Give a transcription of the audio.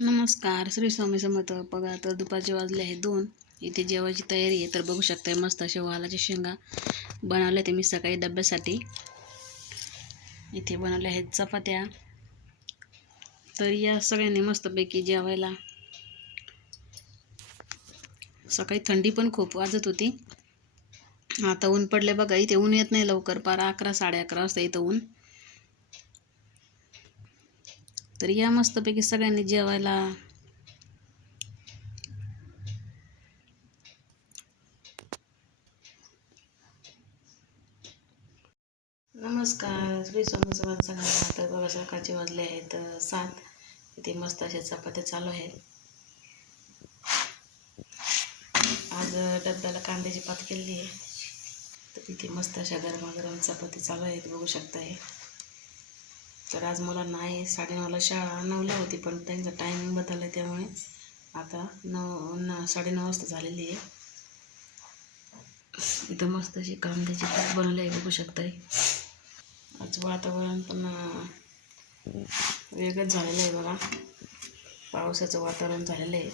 नमस्कार श्री स्वामी समर्थ. बघा तर दुपारचे वाजले आहे दोन. इथे जेवायची तयारी आहे तर बघू शकताय मस्त असे वालाच्या शेंगा बनवल्या ते मी सकाळी डब्यासाठी इथे बनवल्या आहेत चपात्या. तर या सगळ्यांनी मस्तपैकी जेवायला. सकाळी थंडी पण खूप वाजत होती. आता ऊन पडले बघा इथे ऊन येत नाही लवकर. पार अकरा साडे अकरा वाजता इथं ऊन. तर या मस्तपैकी सगळ्यांनी जेवायला. नमस्कार श्री स्वामी समर्थ तर बघा सकाळचे वाजले आहेत सात. इथे मस्त अशा चपात्या चालू आहेत. आज डब्याला कांद्याची पात केलेली आहे. तर इथे मस्त अशा गरमागरम चपाती चालू आहेत बघू शकताय. तर आज मुलांना आहे साडेनऊला शाळा नऊला होती पण त्यांचा टायमिंग बदलला त्यामुळे आता नऊ न साडेनऊ वाजता झालेली आहे. इथं मस्त अशी कांद्याची खूप बनवली आहे बघू शकताय आज वातावरण पण वेगळंच झालेलं आहे बघा. पावसाचं वातावरण झालेलं आहे.